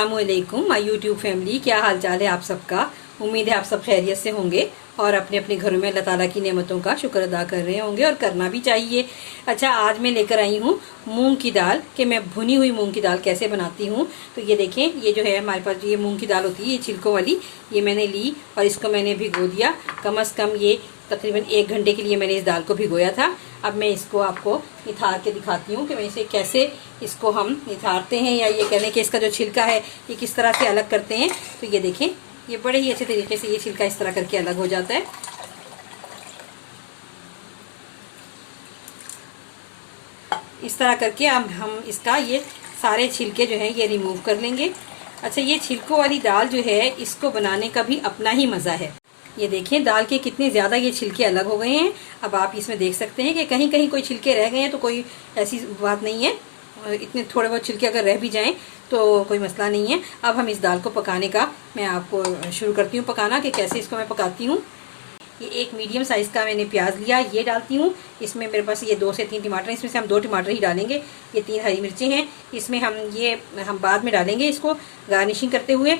अस्सलामुअलैकुम my YouTube family, क्या हाल चाल है आप सबका। उम्मीद है आप सब खैरियत से होंगे और अपने अपने घरों में अल्लाह ताला की नेमतों का शुक्र अदा कर रहे होंगे और करना भी चाहिए। अच्छा, आज मैं लेकर आई हूँ मूंग की दाल कि मैं भुनी हुई मूंग की दाल कैसे बनाती हूँ। तो ये देखें, ये जो है हमारे पास ये मूंग की दाल होती है, ये छिलकों वाली, ये मैंने ली और इसको मैंने भिगो दिया। कम से कम ये तकरीबन 1 घंटे के लिए मैंने इस दाल को भिगोया था। अब मैं इसको आपको निथार के दिखाती हूँ कि मैं इसे कैसे इसको हम निथारते हैं, या ये कहने कि इसका जो छिलका है ये किस तरह से अलग करते हैं। तो ये देखें, ये बड़े ही अच्छे तरीके से ये छिलका इस तरह करके अलग हो जाता है। इस तरह करके अब हम इसका ये सारे छिलके जो है ये रिमूव कर लेंगे। अच्छा, ये छिलकों वाली दाल जो है इसको बनाने का भी अपना ही मज़ा है। ये देखें, दाल के कितने ज़्यादा ये छिलके अलग हो गए हैं। अब आप इसमें देख सकते हैं कि कहीं कहीं कोई छिलके रह गए हैं, तो कोई ऐसी बात नहीं है, इतने थोड़े बहुत छिलके अगर रह भी जाएं तो कोई मसला नहीं है। अब हम इस दाल को पकाने का मैं आपको शुरू करती हूँ पकाना, कि कैसे इसको मैं पकाती हूँ। ये एक मीडियम साइज़ का मैंने प्याज लिया, ये डालती हूँ। इसमें मेरे पास ये 2 से 3 टमाटर, इसमें से हम 2 टमाटर ही डालेंगे। ये 3 हरी मिर्चें हैं, इसमें हम बाद में डालेंगे इसको गार्निशिंग करते हुए।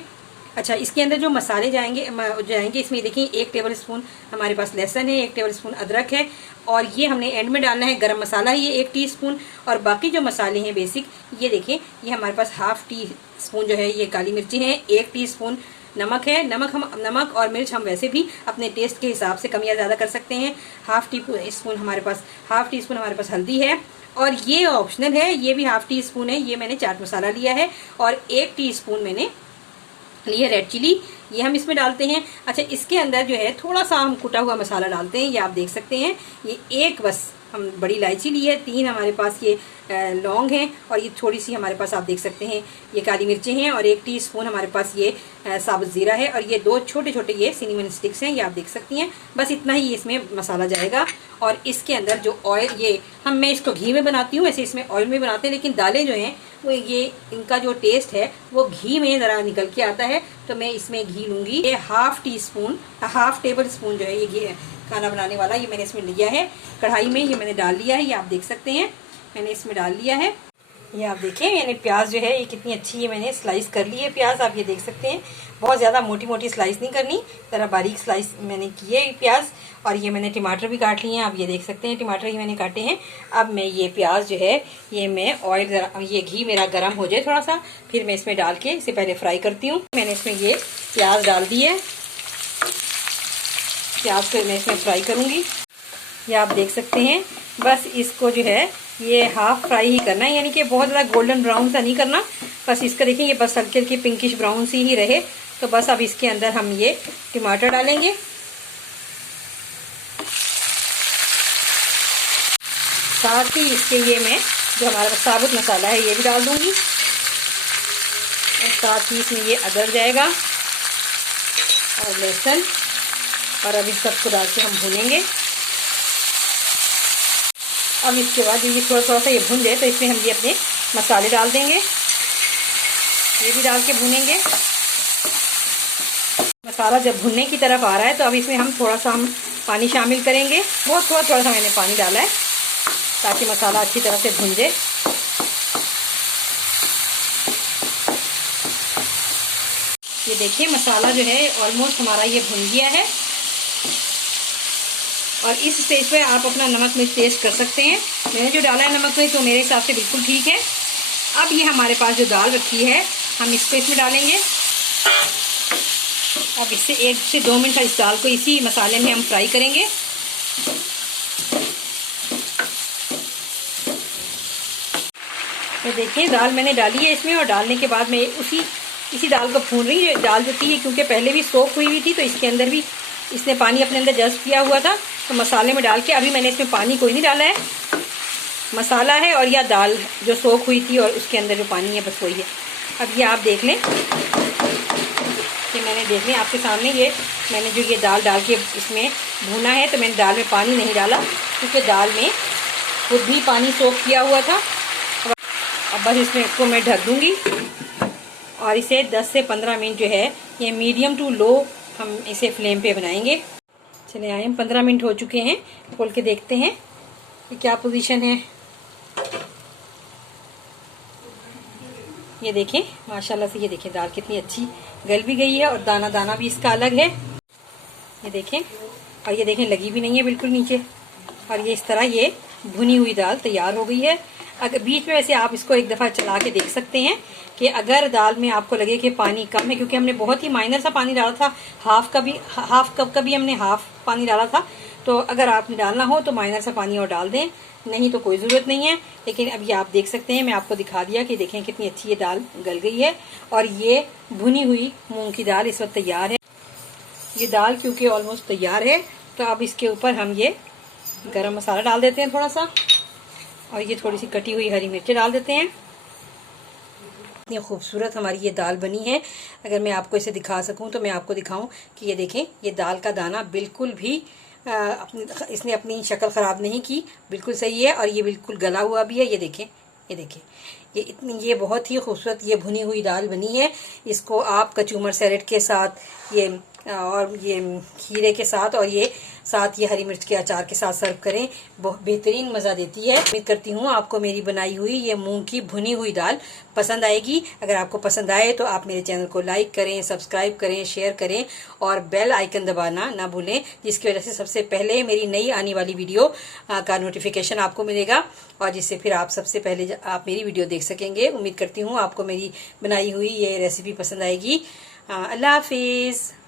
अच्छा, इसके अंदर जो मसाले जाएंगे इसमें देखिए 1 टेबल स्पून हमारे पास लहसुन है, 1 टेबल स्पून अदरक है, और ये हमने एंड में डालना है गरम मसाला है ये 1 टीस्पून। और बाकी जो मसाले हैं बेसिक, ये देखिए, ये हमारे पास ½ टी स्पून जो है ये काली मिर्ची है, 1 टीस्पून नमक है। नमक और मिर्च हम वैसे भी अपने टेस्ट के हिसाब से कम या ज़्यादा कर सकते हैं। ½ टीस्पून हमारे पास हल्दी है, और ये ऑप्शनल है, ये भी ½ टीस्पून है। ये मैंने चाट मसाला लिया है, और 1 टीस्पून मैंने लिए रेड चिली, ये हम इसमें डालते हैं। अच्छा, इसके अंदर जो है थोड़ा सा हम कुटा हुआ मसाला डालते हैं, ये आप देख सकते हैं। ये 1 बस हम बड़ी इलायची ली है, 3 हमारे पास ये लौंग हैं, और ये थोड़ी सी हमारे पास आप देख सकते हैं ये काली मिर्चें हैं, और 1 टीस्पून हमारे पास ये साबुत ज़ीरा है, और ये 2 छोटे छोटे ये सिनेमन स्टिक्स हैं, ये आप देख सकती हैं। बस इतना ही इसमें मसाला जाएगा। और इसके अंदर जो ऑयल, मैं इसको घी में बनाती हूँ, ऐसे इसमें ऑयल में बनाते हैं, लेकिन दालें जो हैं वो ये इनका जो टेस्ट है वो घी में ज़रा निकल के आता है। तो मैं इसमें घी लूँगी, ये ½ टेबल स्पून जो है ये घी खाना बनाने वाला, ये मैंने इसमें लिया है कढ़ाई में, ये मैंने डाल लिया है। ये आप देख सकते हैं मैंने इसमें डाल लिया है। ये आप देखें, मैंने प्याज जो है ये कितनी अच्छी ये मैंने स्लाइस कर ली है प्याज, आप ये देख सकते हैं। बहुत ज़्यादा मोटी मोटी स्लाइस नहीं करनी, ज़रा बारीक स्लाइस मैंने की है प्याज। और ये मैंने टमाटर भी काट लिए हैं, आप ये देख सकते हैं टमाटर ही मैंने काटे हैं। अब मैं ये प्याज जो है ये मैं ये घी मेरा गर्म हो जाए थोड़ा सा, फिर मैं इसमें डाल के इसे पहले फ्राई करती हूँ। मैंने इसमें ये प्याज डाल दी है, प्याज को मैं इसमें फ्राई करूँगी। ये आप देख सकते हैं, बस इसको जो है ये हाफ फ्राई ही करना है, यानी कि बहुत ज़्यादा गोल्डन ब्राउन सा नहीं करना। बस इसका देखिए ये बस हल्की हल्की पिंकिश ब्राउन सी ही रहे। तो बस अब इसके अंदर हम ये टमाटर डालेंगे, साथ ही इसके ये मैं जो हमारा साबुत मसाला है ये भी डाल दूंगी, और साथ ही इसमें ये अदरक जाएगा और लहसुन, और अब इस सबको डाल के हम भूनेंगे। अब इसके बाद ये थोड़ा सा ये भून जाए तो इसमें हम ये अपने मसाले डाल देंगे, ये भी डाल के भूनेंगे। मसाला जब भुनने की तरफ आ रहा है तो अब इसमें हम थोड़ा सा पानी शामिल करेंगे। बहुत थोड़ा सा मैंने पानी डाला है ताकि मसाला अच्छी तरह से भुन जाए। ये देखिए, मसाला जो है ऑलमोस्ट हमारा ये भुन गया है, और इस स्टेज पे आप अपना नमक मिर्च टेस्ट कर सकते हैं। मैंने जो डाला है नमक मिर्च तो मेरे हिसाब से बिल्कुल ठीक है। अब ये हमारे पास जो दाल रखी है हम इसको इसमें डालेंगे। अब इससे 1 से 2 मिनट इस दाल को इसी मसाले में हम फ्राई करेंगे। तो देखिए, दाल मैंने डाली है इसमें, और डालने के बाद मैं इसी दाल को भून रही हूँ। दाल जो थी क्योंकि पहले भी सोख हुई थी, तो इसके अंदर भी इसने पानी अपने अंदर जज्ब किया हुआ था, तो मसाले में डाल के अभी मैंने इसमें पानी कोई नहीं डाला है। मसाला है और या दाल जो सोख हुई थी और उसके अंदर जो पानी है बस वही है। अब ये आप देख लें कि मैंने देख लें आपके सामने, ये मैंने जो ये दाल डाल के इसमें भूना है, तो मैंने दाल में पानी नहीं डाला क्योंकि दाल में खुद भी पानी सोख किया हुआ था। अब बस इसको मैं ढक दूँगी, और इसे 10 से 15 मिनट जो है ये मीडियम टू लो हम इसे फ्लेम पे बनाएंगे। चले आए, 15 मिनट हो चुके हैं, खोल के देखते हैं कि क्या पोजीशन है। ये देखें माशाल्लाह से, ये देखें दाल कितनी अच्छी गल भी गई है और दाना दाना भी इसका अलग है। ये देखें, और ये देखें लगी भी नहीं है बिल्कुल नीचे। और ये इस तरह ये भुनी हुई दाल तैयार हो गई है। अगर बीच में वैसे आप इसको एक दफ़ा चला के देख सकते हैं कि अगर दाल में आपको लगे कि पानी कम है, क्योंकि हमने बहुत ही माइनर सा पानी डाला था, हाफ कप का भी हमने हाफ पानी डाला था, तो अगर आपने डालना हो तो माइनर सा पानी और डाल दें, नहीं तो कोई ज़रूरत नहीं है। लेकिन अभी आप देख सकते हैं, मैं आपको दिखा दिया कि देखें कितनी अच्छी ये दाल गल गई है। और ये भुनी हुई मूंग की दाल इस वक्त तैयार है। ये दाल क्योंकि ऑलमोस्ट तैयार है, तो अब इसके ऊपर हम ये गरम मसाला डाल देते हैं थोड़ा सा, और ये थोड़ी सी कटी हुई हरी मिर्ची डाल देते हैं। इतनी खूबसूरत हमारी ये दाल बनी है। अगर मैं आपको इसे दिखा सकूं तो मैं आपको दिखाऊं कि ये देखें, ये दाल का दाना बिल्कुल भी इसने अपनी शक्ल ख़राब नहीं की, बिल्कुल सही है। और ये बिल्कुल गला हुआ भी है। ये देखें, ये देखें, ये बहुत ही खूबसूरत ये भुनी हुई दाल बनी है। इसको आप कचूमर सैलेड के साथ ये और ये खीरे के साथ और ये साथ ये हरी मिर्च के अचार के साथ सर्व करें, बहुत बेहतरीन मज़ा देती है। उम्मीद करती हूँ आपको मेरी बनाई हुई ये मूंग की भुनी हुई दाल पसंद आएगी। अगर आपको पसंद आए तो आप मेरे चैनल को लाइक करें, सब्सक्राइब करें, शेयर करें और बेल आइकन दबाना ना भूलें, जिसकी वजह से सबसे पहले मेरी नई आने वाली वीडियो का नोटिफिकेशन आपको मिलेगा और जिससे फिर आप सबसे पहले आप मेरी वीडियो देख सकेंगे। उम्मीद करती हूँ आपको मेरी बनाई हुई ये रेसिपी पसंद आएगी। अल्लाह हाफिज़।